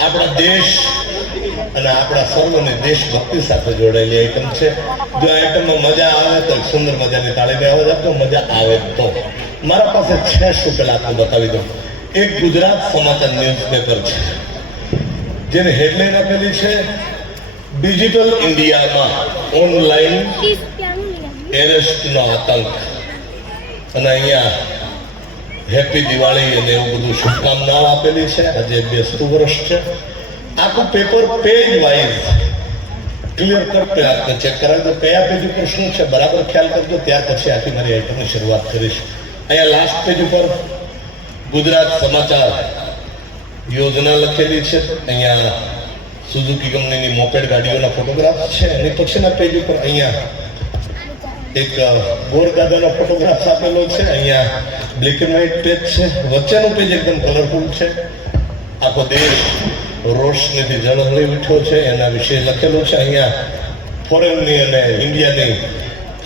આપણા દેશ અને આપણા સર્વની દેશભક્તિ સાથે જોડાયેલી આઈટમ છે. જો આઈટમમાં મજા આવે તો સુંદર મજાની તાળીને અવાજ આપતો મજા આવે તો. મારા પાસે છે શું પેલા આપને બતાવી દઉં. એક ગુજરાત સમાચાર ન્યૂઝપેપર છે. જેને હેડલાઇન આપેલી છે ડિજિટલ ઇન્ડિયામાં ઓનલાઈન એરેસ્ટનો આતંક. અને અહીંયા હેપી દિવાળી અને એવું બધું શુભકામનાઓ આપેલી છે. આજે બેસતું વર્ષ છે. આખું paper page wise clear cut આપણે ચેક કરાવી દો. કયા પેજ ઉપર શું છે, બરાબર ખ્યાલ કરજો. ત્યાર પછી આખી મારી આઈટમની શરૂઆત કરીશ. અહીંયા લાસ્ટ પેજ ઉપર ગુજરાત સમાચાર યોજના લખેલી છે. અહીંયા સુઝુકી કંપનીની મોપેડ ગાડીઓના ફોટોગ્રાફ છે. અને પછીના પેજ ઉપર અહીંયા એક ગોરદાદાનો ફોટોગ્રાફ આપેલો છે. અહીંયા બ્લેક એન્ડ વ્હાઈટ પેજ છે. વચ્ચેનું પેજ એકદમ કલરફુલ છે. આખો દેશ રોશનીથી ઝળહળી ઉઠ્યો છે. એના વિશે લખેલું છે. અહીંયા ફોરેનની અને ઇન્ડિયાની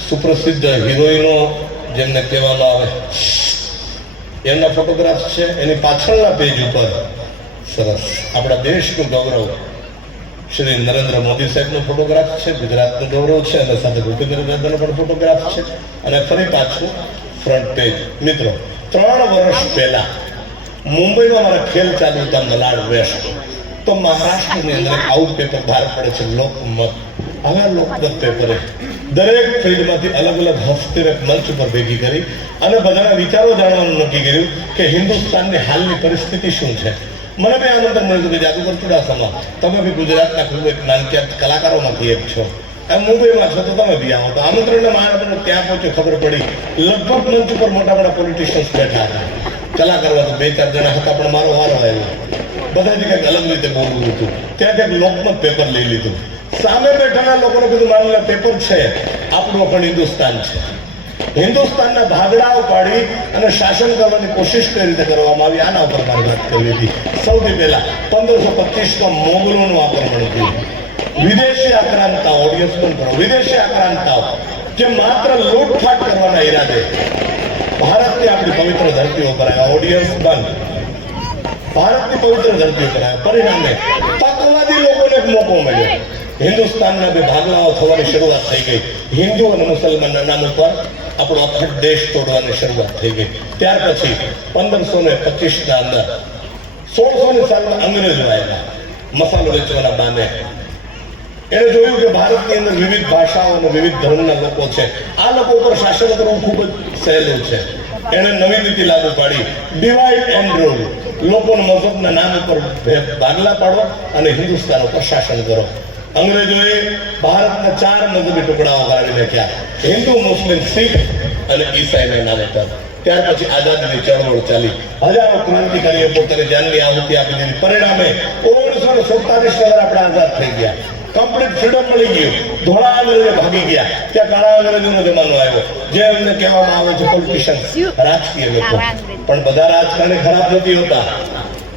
સુપ્રસિદ્ધ હિરોઈનો જેમને કહેવામાં આવે, એમના ફોટોગ્રાફ છે. એની પાછળના પેજ ઉપર સરસ. આપણા દેશનું ગૌરવ શ્રી નરેન્દ્ર મોદી સાહેબનો ફોટોગ્રાફ છે, ગુજરાતનું ગૌરવ છે અને સાથે ભૂપેન્દ્ર દાદાનો પણ ફોટોગ્રાફ છે. અને ફરી પાછું ફ્રન્ટ પેજ મિત્રો, ત્રણ વર્ષ પહેલા મુંબઈમાં મારા ખેલ ચાલુ હતા મલાડ વેસ્ટ. તો મહારાષ્ટ્રની અંદર આઉટ પેપર બહાર પડે છે, લોકમત. હવે લોકમત પેપરે દરેક ફિલ્ડમાંથી અલગ અલગ હસ્તીને મંચ ઉપર ભેગી કરી અને બધાના વિચારો જાણવાનું નક્કી કર્યું કે હિન્દુસ્તાનની હાલની પરિસ્થિતિ શું છે. મને બી આમંત્રણ મળ્યું કે જાદુગર ચુડાસમા તમે બી ગુજરાતના ખૂબ એક નાનકીયા કલાકારોમાંથી એક છો. આ મુંબઈમાં છો તો તમે બી આવો. તો આમંત્રણને મારા મને ત્યાં પહોંચ્યો ખબર પડી? લગભગ મંચ ઉપર મોટા મોટા પોલિટિશિયન્સ બેઠા હતા. કલાકારો તો બે ચાર જણા હતા, પણ મારો વારો આવ્યો. બધાથી કંઈક અલગ રીતે બોલવું હતું. ત્યાં કંઈક લોકમત પેપર લઈ લીધું. સામે બેઠેલા લોકોને કીધું મારું પેપર છે. આપણું પણ હિન્દુસ્તાન છે. હિન્દુસ્તાનના ભાગડાઓ પાડી અને શાસન કરવાની કોશિશ કઈ રીતે કરવામાં આવી, આના ઉપર મારે વાત કરવી હતી સૌથી પહેલા પંદરસો પચીસમાં મોગલોનું આક્રમણ થયું. વિદેશી આક્રાંતાઓ ઓડિયન્સ પણ વિદેશી આક્રાંતાઓ જે માત્ર લૂંટફાટ કરવાના ઈરાદે ભારતની આપણી પવિત્ર ધરતીઓ પર આવ્યા. ઓડિયન્સ બંધ. ભારતની પવિત્ર ધરતીઓ પર આવ્યા. પરિણામે તકવાદી લોકોને મોકો મળ્યો. હિન્દુસ્તાનના બે ભાગલાઓ થવાની શરૂઆત થઈ ગઈ. હિન્દુ અને મુસલમાનના નામ ઉપર આપણો અખંડ દેશ તોડવાની શરૂઆત થઈ ગઈ. ત્યાર પછી પંદરસો ને પચીસના અંદર સોળસો ની સાલમાં અંગ્રેજો આવ્યા, મસાલો વેચવાના બાને. એને જોયું કે ભારતની અંદર વિવિધ ભાષાઓ અને વિવિધ ધર્મના લોકો છે. આ લોકો ઉપર શાસન કરવું ખૂબ જ સહેલું છે. એને નવી નીતિ લાગુ પાડી. ડિવાઇડ એન્ડ રૂલ લોકોના મઝહબના નામ ઉપર ભાગલા પાડો અને હિન્દુસ્તાન ઉપર શાસન કરો. અંગ્રેજોએ ભારતના ચાર મજહબી ટુકડાઓ ગાળી નાખ્યા. હિન્દુ મુસ્લિમ શીખ અને ઈસાઈના નામ હતા ત્યાર પછી આઝાદીની ચળવળ ચાલી. હજારો ક્રાંતિકારીઓ પોતાની જાનની આહુતિ આપી દીધી. પરિણામે ઓગણીસો ને સત્તાવીસ આપણે આઝાદ થઈ ગયા. કમ્પ્લીટ ફ્રીડમ મળી ગયું. ધોળા અંગ્રેજો ભાગી ગયા. ત્યાં કાળા અંગ્રેજોનો જમાનો આવ્યો. જે એમને કહેવામાં આવે છે પોલિટિશિયન રાજકીય લોકો. પણ બધા રાજકારણી ખરાબ નથી હોતા.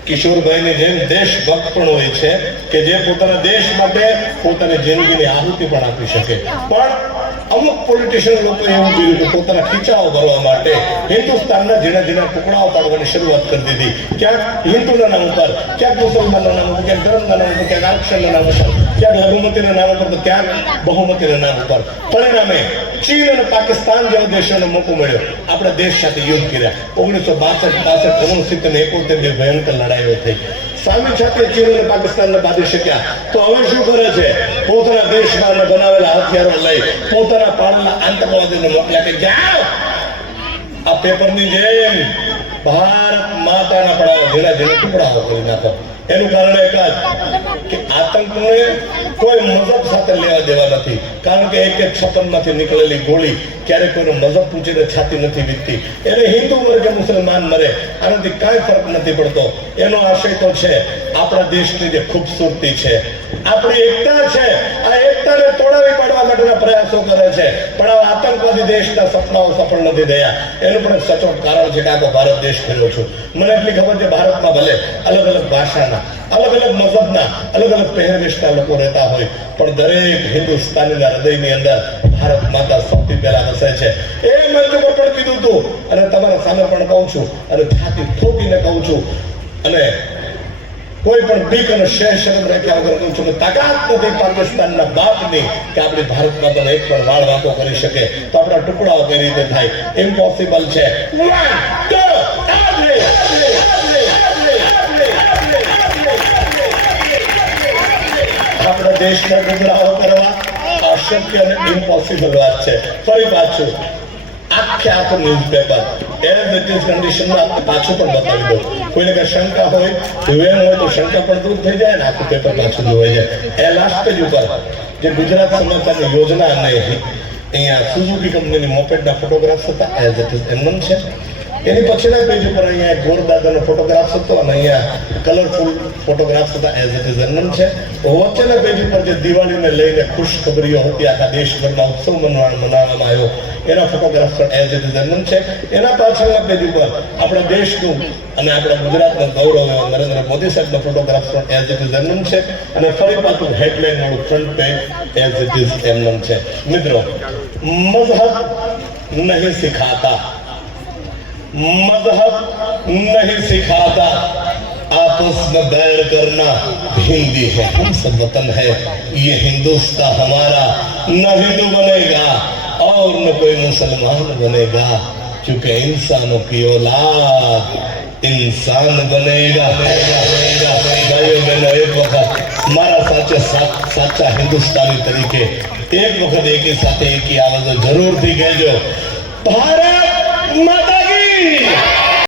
કિશોરભાઈની જેમ દેશભક્ત પણ હોય છે કે જે પોતાના દેશ માટે પોતાની જિંદગીની આહુતિ પણ આપી શકે. પણ અમુક પોલિટિશિયન લોકો એવું કર્યું કે પોતાના ખીચાઓ ભરવા માટે હિન્દુસ્તાનના ઝીણા ઝીણા ટુકડાઓ પાડવાની શરૂઆત કરી દીધી. ક્યાંક હિન્દુના નામ ઉપર, ક્યાંક મુસલમાનના નામ ઉપર, ક્યાંક ધર્મના નામ ઉપર, ક્યાંક આરક્ષણના નામ ઉપર, ક્યાંક લઘુમતીના નામ ઉપર, તો ક્યાંક બહુમતીના નામ ઉપર. પરિણામે ચીન અને પાકિસ્તાન જેવા દેશોને મોકો મળ્યો. આપણા દેશ સાથે યુદ્ધ કર્યા. ઓગણીસો બાસઠ બાસઠ, ઓગણસિત્તેર એકોતેર જે ભયંકર લડાઈઓ થઈ. સામી સાથે ચીન પાકિસ્તાનને બાંધી શક્યા, તો હવે શું કરે છે? પોતાના દેશમાં બનાવેલા હથિયારો લઈ પોતાના પાળના આતંકવાદીને મોકલ્યા કે, જાઓ! આ પેપરની જેમ ભારત માતાના પડાવે, જેના જેને ટુકડાઓ કરી નાખો. એનું કારણ એક જ, કે આતંકને કોઈ મજબ સાથે લેવા દેવા નથી. કારણ કે એક એક છપ્પનમાંથી નીકળેલી ગોળી ક્યારે કોઈનો મજબ પૂછીને છાતી નથી વીતતી. એને હિન્દુ મરે કે મુસલમાન મરે, આનાથી કાંઈ ફરક નથી પડતો. એનો આશય તો છે, આપણા દેશની જે ખૂબસૂરતી છે. આપણી એકતા છે, આ એકતાને તોડાવી પાડવા માટેના પ્રયાસો કરે છે. પણ હવે આતંકવાદી દેશના સપનાઓ સફળ નથી થયા. એનું પણ સચોટ કારણ છે કે આખો ભારત દેશ ફેર્યો છું. મને એટલી ખબર છે ભારતમાં ભલે અલગ અલગ ભાષાના, અલગ અલગ મઝહબના અલગ અલગ પહેરવેશના લોકો રહેતા હોય, પણ દરેક હિન્દુસ્તાનીના હૃદયની અંદર ભારત માતા સૌથી પહેલા વસે છે. એ મંચ ઉપર પણ કીધું હતું અને તમારા સામે પણ કહું છું અને છાતી ઠોકીને કહું છું. અને કોઈ પણ બીક અને શેર શરમ રાખ્યા વગર કહું છું કે તાકાત નથી પાકિસ્તાનના બાપની કે આપણે ભારતમાં માતાને એક પણ વાળ વાતો કરી શકે. તો આપણા ટુકડાઓ કઈ રીતે થાય? ઇમ્પોસિબલ છે. આપણા દેશના ટુકડાઓ કરવા અશક્ય અને ઇમ્પોસિબલ વાત છે. ફરી પાછું. આખે ન્યૂઝપેપર એઝ ઇટ ઇઝ કન્ડિશનમાં પાછું પણ બતાવી દઉં. કોઈને કઈ શંકા હોય જોયેલ હોય તો શંકા પણ દૂર થઈ જાય ને આખું પેપર પાછું જોવાઈ જાય. એ લાસ્ટ પેજ ઉપર જે ગુજરાત સમાચારની યોજના અને અહીંયા સુઝુકી કંપનીની મોપેડના ફોટોગ્રાફ્સ હતા એઝ ઇટ ઇઝ એમનેમ છે. એની પછીના પેજ ઉપર અહીંયા એક ગોરદાદાનો ફોટોગ્રાફ્સ હતો અને અહીંયા કલરફુલ ફોટોગ્રાફ્સ હતા એઝ ઇટ ઇઝ અન્નમ છે. વચ્ચેના પેજ ઉપર જે દિવાળીને લઈને ખુશખબરીઓ હતી, આખા દેશભરના ઉત્સવ મનાવવા મનાવવામાં આવ્યો, એના ફોટોગ્રાફ પણ એઝ ઇટ ઇઝ અન્નમ છે. એના પાછળના પેજ ઉપર આપણા દેશનું અને આપણા ગુજરાતના ગૌરવ એવા નરેન્દ્ર મોદી સાહેબનો ફોટોગ્રાફ પણ એઝ ઇટ ઇઝ અન્નમ છે. અને ફરી પાછું હેડલાઇન વાળું front page as it is એમનમ છે. મિત્રો, મઝહબ નહીં સિખાતા मज़हब नहीं सिखाता। आपस में बैर करना हिंदी है, हम सब वतन है। ये हिंदुस्तान हमारा न हिंदू बनेगा और न कोई मुसलमान बनेगा। क्योंकि इंसानों की औलाद इंसान बनेगा। हमारा साचा हिंदुस्तानी तरीके, एक वक्त एक ही साथ एक ही आवाज़ ज़रूर थी कह जो भारत Yeah.